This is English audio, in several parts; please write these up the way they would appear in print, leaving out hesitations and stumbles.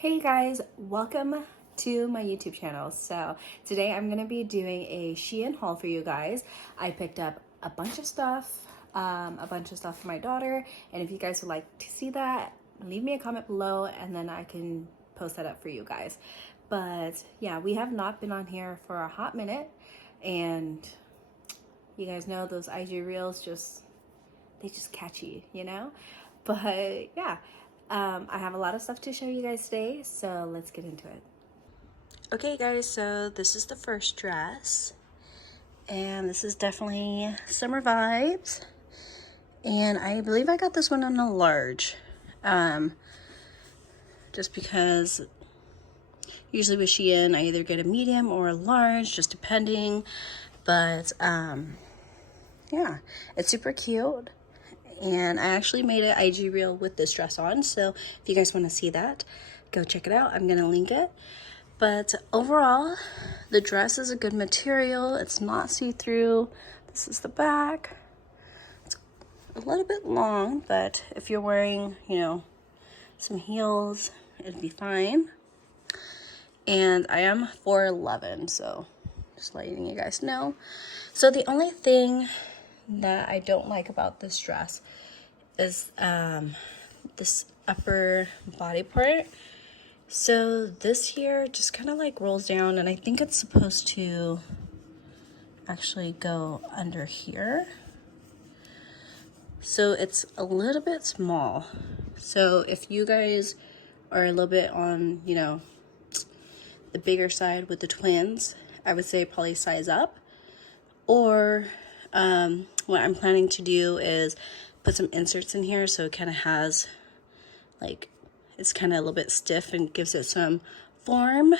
Hey guys, welcome to my YouTube channel. So today I'm gonna be doing a SHEIN haul for you guys. I picked up a bunch of stuff for my daughter, and if you guys would like to see that, leave me a comment below and then I can post that up for you guys. But yeah, we have not been on here for a hot minute, and you guys know those IG reels they just catchy, you know? But yeah, I have a lot of stuff to show you guys today, so let's get into it. Okay guys, so this is the first dress, and this is definitely summer vibes, and I believe I got this one in a large, just because usually with SHEIN I either get a medium or a large, just depending, but yeah, it's super cute. And I actually made an IG reel with this dress on, so if you guys want to see that, go check it out. I'm gonna link it. But overall, the dress is a good material. It's not see-through. This is the back. It's a little bit long, but if you're wearing, some heels, it'd be fine. And I am 4'11", so just letting you guys know. So the only thing that I don't like about this dress is this upper body part. So this here just kind of like rolls down, and I think it's supposed to actually go under here. So it's a little bit small. So if you guys are a little bit on, the bigger side with the twins, I would say probably size up. Or what I'm planning to do is put some inserts in here so it kind of has, like, it's kind of a little bit stiff and gives it some form.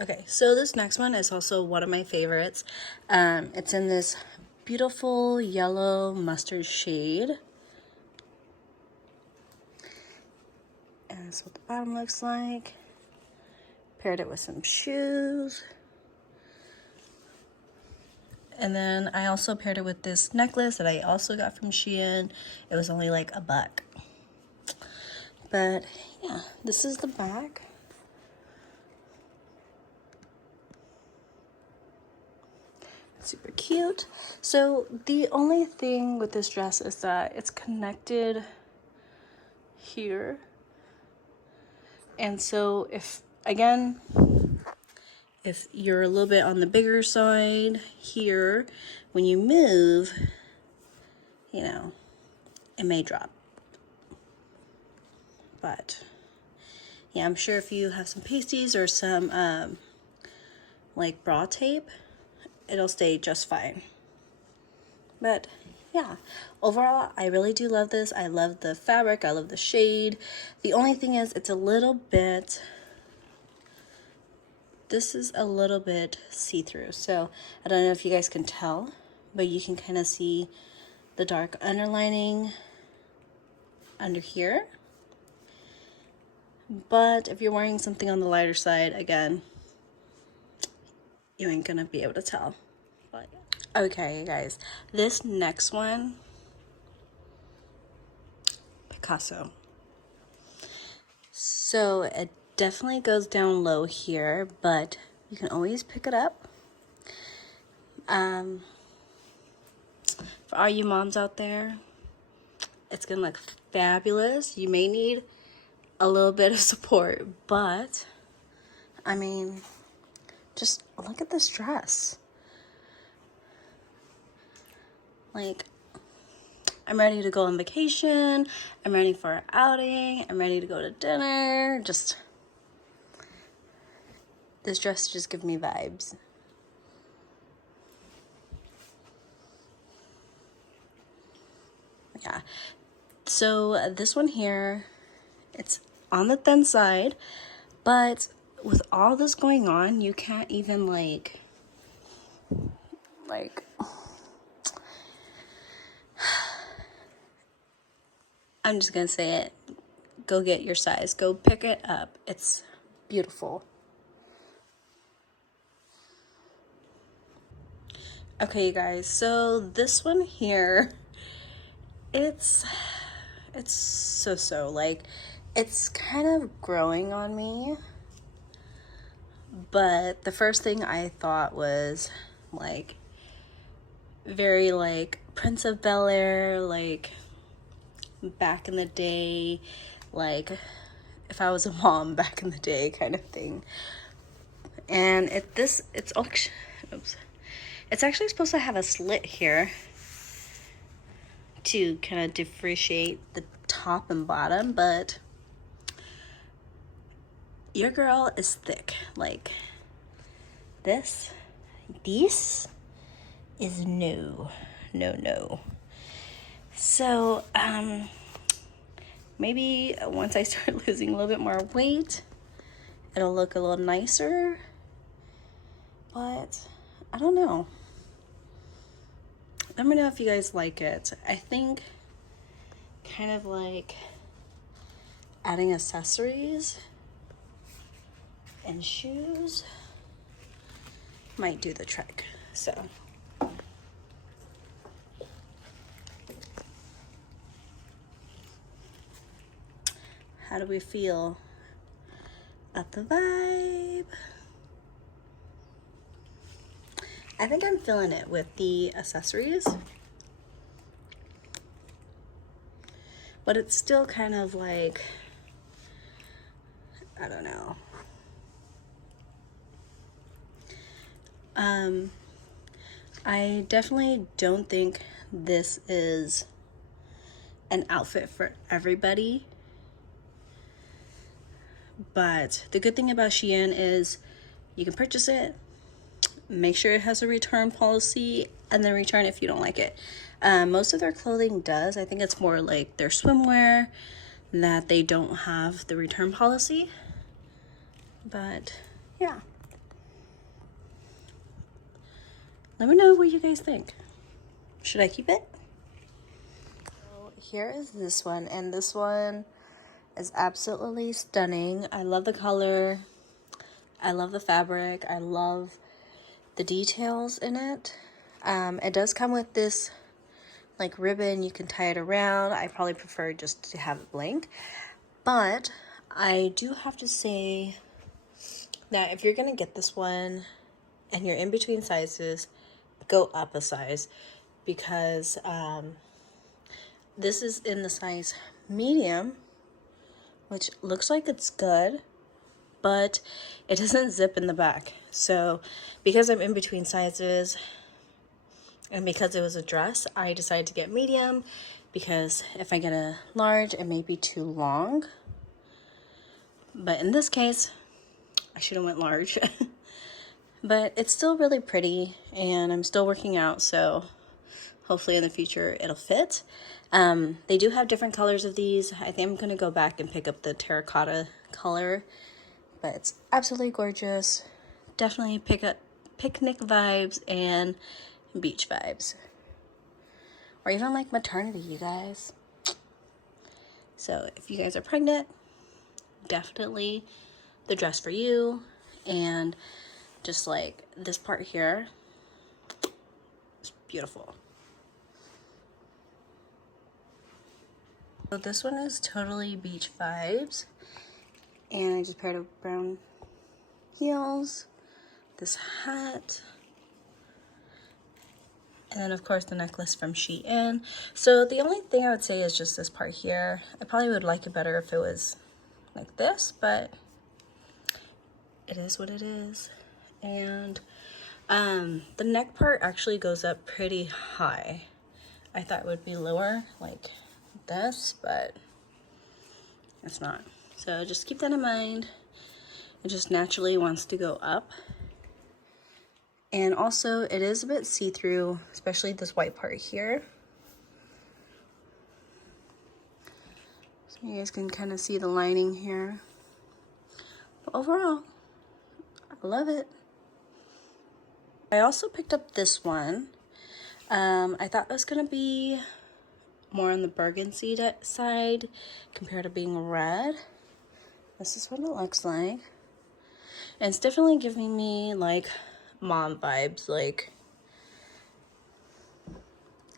Okay, so this next one is also one of my favorites. It's in this beautiful yellow mustard shade. And that's what the bottom looks like. Paired it with some shoes. And then I also paired it with this necklace that I also got from SHEIN. It was only like $1. But yeah, this is the back. Super cute. So the only thing with this dress is that it's connected here. And so if you're a little bit on the bigger side here, when you move, it may drop. But yeah, I'm sure if you have some pasties or some like bra tape, it'll stay just fine. But yeah, overall, I really do love this. I love the fabric. I love the shade. The only thing is it's a little bit, this is a little bit see-through. So I don't know if you guys can tell, but you can kind of see the dark underlining under here. But if you're wearing something on the lighter side, again, you ain't gonna be able to tell. But okay, guys, this next one, Picasso. So it definitely goes down low here, but you can always pick it up. For all you moms out there, it's gonna look fabulous. You may need a little bit of support, but I mean, just look at this dress. Like, I'm ready to go on vacation. I'm ready for an outing. I'm ready to go to dinner. This dress just gives me vibes. Yeah. So this one here, it's on the thin side, but with all this going on, you can't even like I'm just gonna say it, go get your size, go pick it up. It's beautiful. Okay, you guys, so this one here, it's so like It's kind of growing on me, but the first thing I thought was like very like Prince of Bel-Air, like back in the day, like if I was a mom back in the day kind of thing. And it's actually supposed to have a slit here to kind of differentiate the top and bottom, but your girl is thick. Like this is no. So maybe once I start losing a little bit more weight, it'll look a little nicer, but I don't know. Let me know if you guys like it. I think kind of like adding accessories and shoes might do the trick. So how do we feel at the vibe? I think I'm feeling it with the accessories, but it's still kind of like, I don't know. I definitely don't think this is an outfit for everybody, but the good thing about Shein is you can purchase it, make sure it has a return policy, and then return if you don't like it. Most of their clothing does. I think it's more like their swimwear that they don't have the return policy, but yeah. Let me know what you guys think. Should I keep it? So here is this one, and this one is absolutely stunning. I love the color. I love the fabric. I love the details in it. It does come with this like ribbon. You can tie it around. I probably prefer just to have it blank. But I do have to say that if you're gonna get this one and you're in between sizes, go up a size, because this is in the size medium, which looks like it's good, but it doesn't zip in the back. So because I'm in between sizes and because it was a dress, I decided to get medium, because if I get a large, it may be too long. But in this case, I should have went large. But it's still really pretty, and I'm still working out, so hopefully in the future it'll fit. They do have different colors of these. I think I'm gonna go back and pick up the terracotta color, but it's absolutely gorgeous. Definitely picnic vibes and beach vibes, or even like maternity, you guys. So if you guys are pregnant, definitely the dress for you. And just like this part here, it's beautiful. So this one is totally beach vibes, and I just paired up brown heels, this hat, and then of course the necklace from Shein. So the only thing I would say is just this part here. I probably would like it better if it was like this, but it is what it is. And the neck part actually goes up pretty high. I thought it would be lower like this, but it's not. So just keep that in mind. It just naturally wants to go up. And also it is a bit see-through, especially this white part here. So you guys can kind of see the lining here. But overall, I love it. I also picked up this one. I thought it was gonna be more on the burgundy side compared to being red. This is what it looks like. And it's definitely giving me like mom vibes, like,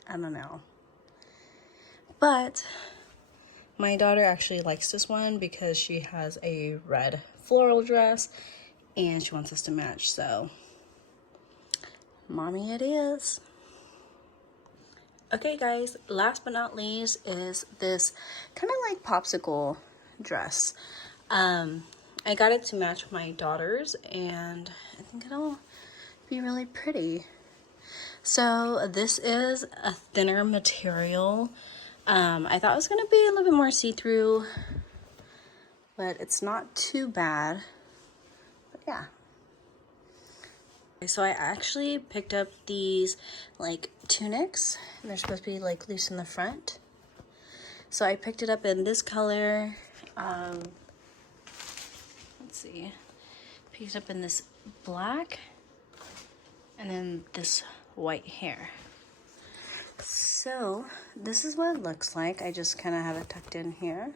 I don't know. But My daughter actually likes this one because she has a red floral dress and she wants us to match, so mommy it is. Okay guys, last but not least is this kind of like popsicle dress. I got it to match my daughter's and I think it'll be really pretty. So this is a thinner material. I thought it was gonna be a little bit more see-through, but it's not too bad. But yeah. So I actually picked up these like tunics, and they're supposed to be like loose in the front. So I picked it up in this color. Let's see. Picked it up in this black, and then this white hair. So this is what it looks like. I just kind of have it tucked in here.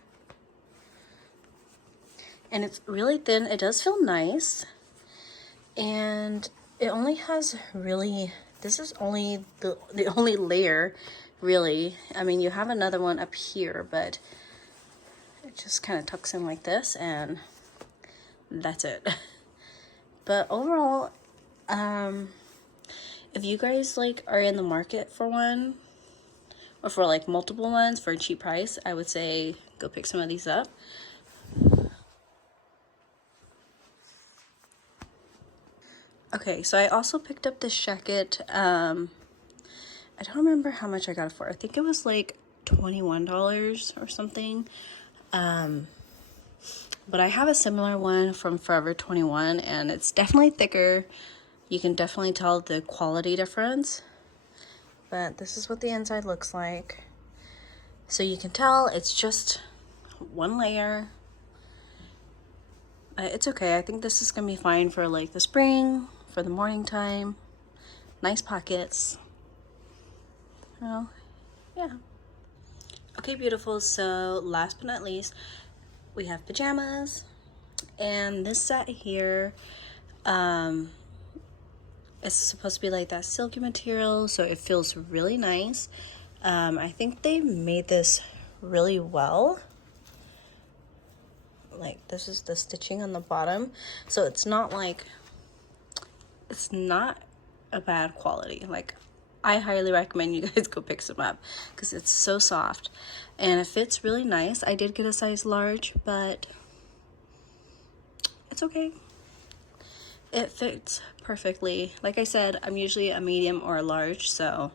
And it's really thin. It does feel nice. And it only has really, this is only the only layer, really. I mean, you have another one up here, but it just kind of tucks in like this, and that's it. But overall, if you guys like are in the market for one, or for like multiple ones for a cheap price, I would say go pick some of these up. Okay, so I also picked up this jacket. I don't remember how much I got it for. I think it was like $21 or something. But I have a similar one from Forever 21, and it's definitely thicker. You can definitely tell the quality difference. But this is what the inside looks like. So you can tell it's just one layer. It's okay. I think this is gonna be fine for like the spring, for the morning time. Nice pockets. Oh, yeah. Okay, beautiful. So last but not least, we have pajamas. And this set here, it's supposed to be like that silky material, so it feels really nice. I think they made this really well. Like, this is the stitching on the bottom, so it's not like, it's not a bad quality. Like, I highly recommend you guys go pick some up because it's so soft and it fits really nice. I did get a size large, but it's okay. It fits perfectly. Like I said, I'm usually a medium or a large, so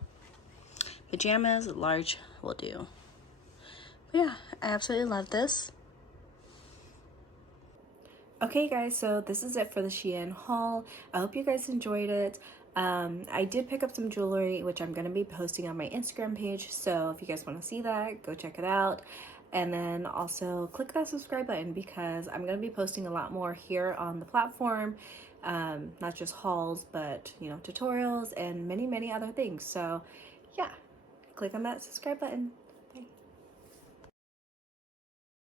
pajamas, large will do. But yeah, I absolutely love this. Okay guys, so this is it for the SHEIN haul. I hope you guys enjoyed it. I did pick up some jewelry, which I'm going to be posting on my Instagram page, so if you guys want to see that, go check it out. And then also click that subscribe button because I'm going to be posting a lot more here on the platform. Not just hauls, but you know, tutorials and many other things. So yeah, click on that subscribe button.